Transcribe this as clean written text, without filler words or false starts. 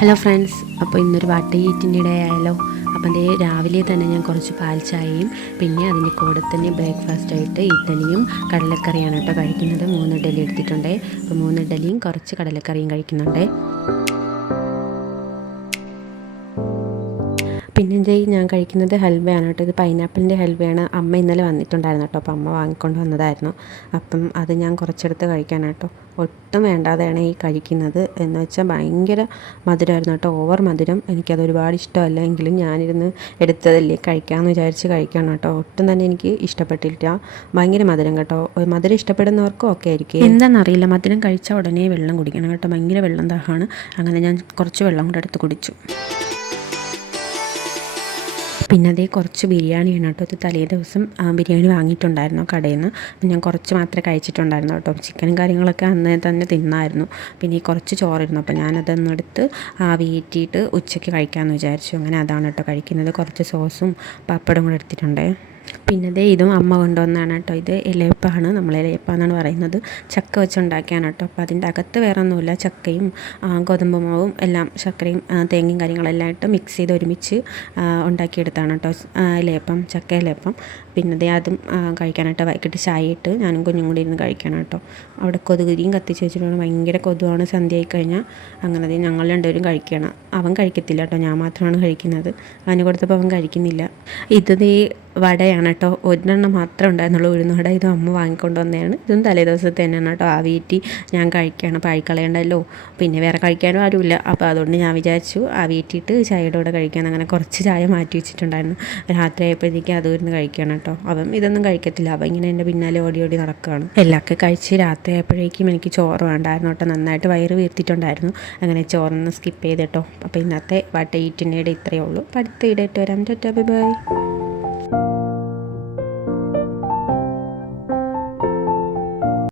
Hello friends, അപ്പോൾ ഇന്നൊരു വാട്ടീറ്റിൻ്റെ day ആയാലോ. അപ്പം അതേ രാവിലെ തന്നെ ഞാൻ കുറച്ച് പാൽ ചായയും പിന്നെ അതിൻ്റെ കൂടെ തന്നെ ബ്രേക്ക്ഫാസ്റ്റായിട്ട് ഇഡ്ഡലിയും കടലക്കറിയാണ് കേട്ടോ കഴിക്കുന്നത്. 3 ഇഡ്ഡലി എടുത്തിട്ടുണ്ട്. അപ്പോൾ 3 ഇഡ്ഡലിയും കുറച്ച് കടലക്കറിയും കഴിക്കുന്നുണ്ട്. പിന്നെ ഞാൻ കഴിക്കുന്നത് ഹൽവയാണ് കേട്ടോ. ഇത് പൈനാപ്പിളിൻ്റെ ഹൽവയാണ്. അമ്മ ഇന്നലെ വന്നിട്ടുണ്ടായിരുന്നു കേട്ടോ. അപ്പോൾ അമ്മ വാങ്ങിക്കൊണ്ട് വന്നതായിരുന്നു. അപ്പം അത് ഞാൻ കുറച്ചെടുത്ത് കഴിക്കാനാണ് കേട്ടോ. ഒട്ടും വേണ്ടാതെയാണ് ഈ കഴിക്കുന്നത്. എന്ന് വെച്ചാൽ ഭയങ്കര മധുരമായിരുന്നു കേട്ടോ. ഓവർ മധുരം. എനിക്കത് ഒരുപാട് ഇഷ്ടമല്ല. എങ്കിലും ഞാനിരുന്ന് എടുത്തതല്ലേ കഴിക്കാമെന്ന് വിചാരിച്ച് കഴിക്കണം കേട്ടോ. ഒട്ടും തന്നെ എനിക്ക് ഇഷ്ടപ്പെട്ടില്ല. ഭയങ്കര മധുരം കേട്ടോ. മധുരം ഇഷ്ടപ്പെടുന്നവർക്കും ഒക്കെ ആയിരിക്കും. എന്താണെന്നറിയില്ല, മധുരം കഴിച്ചാൽ ഉടനെ വെള്ളം കുടിക്കണം കേട്ടോ. ഭയങ്കര വെള്ളം ദാഹമാണ്. അങ്ങനെ ഞാൻ കുറച്ച് വെള്ളം കൂടെ എടുത്ത് കുടിച്ചു. പിന്നെ അതേ കുറച്ച് ബിരിയാണിയാണ് കേട്ടോ. ഇത് തലേ ദിവസം ബിരിയാണി വാങ്ങിയിട്ടുണ്ടായിരുന്നു കടയിൽ നിന്ന്. ഞാൻ കുറച്ച് മാത്രമേ കഴിച്ചിട്ടുണ്ടായിരുന്നു കേട്ടോ. ചിക്കനും കാര്യങ്ങളൊക്കെ അന്നേ തന്നെ തിന്നായിരുന്നു. പിന്നെ ഈ കുറച്ച് ചോറിരുന്നു. അപ്പോൾ ഞാനതൊന്നെടുത്ത് ആവിയേറ്റിയിട്ട് ഉച്ചയ്ക്ക് കഴിക്കാമെന്ന് വിചാരിച്ചു. അങ്ങനെ അതാണ് കേട്ടോ കഴിക്കുന്നത്. കുറച്ച് സോസും പപ്പടം കൂടെ എടുത്തിട്ടുണ്ട്. പിന്നെ ഇതും അമ്മ കൊണ്ടുവന്നതാണ് കേട്ടോ. ഇത് ഇലയപ്പമാണ്. നമ്മൾ ഇലയപ്പ എന്നാണ് പറയുന്നത്. ചക്ക വെച്ചുണ്ടാക്കിയാണ് കേട്ടോ. അപ്പോൾ അതിൻ്റെ അകത്ത് വേറെ ഒന്നുമില്ല. ചക്കയും ഗോതമ്പ് മാവും എല്ലാം ശർക്കരയും തേങ്ങയും കാര്യങ്ങളെല്ലാം ഇട്ട് മിക്സ് ചെയ്ത് ഒരുമിച്ച് ഉണ്ടാക്കിയെടുത്താണ് കേട്ടോ ഇലയപ്പം, ചക്ക ഇലയപ്പം. പിന്നെ അതും കഴിക്കാനായിട്ട് വൈകിട്ട് ചായ ഇട്ട് ഞാനും കുഞ്ഞും കൂടി ഇരുന്ന് കഴിക്കണം കേട്ടോ. അവിടെ കൊതുകുതിരിയും കത്തിച്ച് വെച്ചിട്ടുണ്ട്. ഭയങ്കര കൊതുവാണ് സന്ധ്യ ആയിക്കഴിഞ്ഞാൽ. അങ്ങനെ ഞങ്ങൾ രണ്ടുപേരും കഴിക്കണം. അവൻ കഴിക്കത്തില്ല കേട്ടോ, ഞാൻ മാത്രമാണ് കഴിക്കുന്നത്. അവന് കൊടുത്തപ്പോൾ അവൻ കഴിക്കുന്നില്ല. ഇത് വടയാണ് കേട്ടോ. ഒരെണ്ണം മാത്രമേ ഉണ്ടായിരുന്നുള്ളൂ, ഉഴുന്നുവട. ഇതും അമ്മ വാങ്ങിക്കൊണ്ട് വന്നതാണ്. ഇതും തലേ ദിവസത്തെ തന്നെയാണ് കേട്ടോ. ആവിയേറ്റി ഞാൻ കഴിക്കുകയാണ്. പാഴിക്കളയണ്ടല്ലോ, പിന്നെ വേറെ കഴിക്കാനും ആരുമില്ല. അപ്പോൾ അതുകൊണ്ട് ഞാൻ വിചാരിച്ചു ആവിയേറ്റിയിട്ട് ചായയുടെ കൂടെ കഴിക്കാൻ. അങ്ങനെ കുറച്ച് ചായ മാറ്റി വെച്ചിട്ടുണ്ടായിരുന്നു. രാത്രി ആയപ്പോഴത്തേക്ക് അതും ഇരുന്ന് കഴിക്കണം കേട്ടോ. അവൻ ഇതൊന്നും കഴിക്കത്തില്ല. അവൻ ഇങ്ങനെ എൻ്റെ പിന്നാലെ ഓടി ഓടി നടക്കുകയാണ്. എല്ലാമൊക്കെ കഴിച്ച് രാത്രി ആയപ്പോഴേക്കും എനിക്ക് ചോറ് വേണ്ടായിരുന്നു കേട്ടോ. നന്നായിട്ട് വയറ് വീർത്തിട്ടുണ്ടായിരുന്നു. അങ്ങനെ ചോറൊന്ന് സ്കിപ്പ് ചെയ്ത് കേട്ടോ. അപ്പോൾ ഇന്നത്തെ വാട്ട ഈറ്റിൻ്റെ ഇത്രയേ ഉള്ളൂ. അടുത്ത ഇടയിട്ട് വരാം. Bye bye.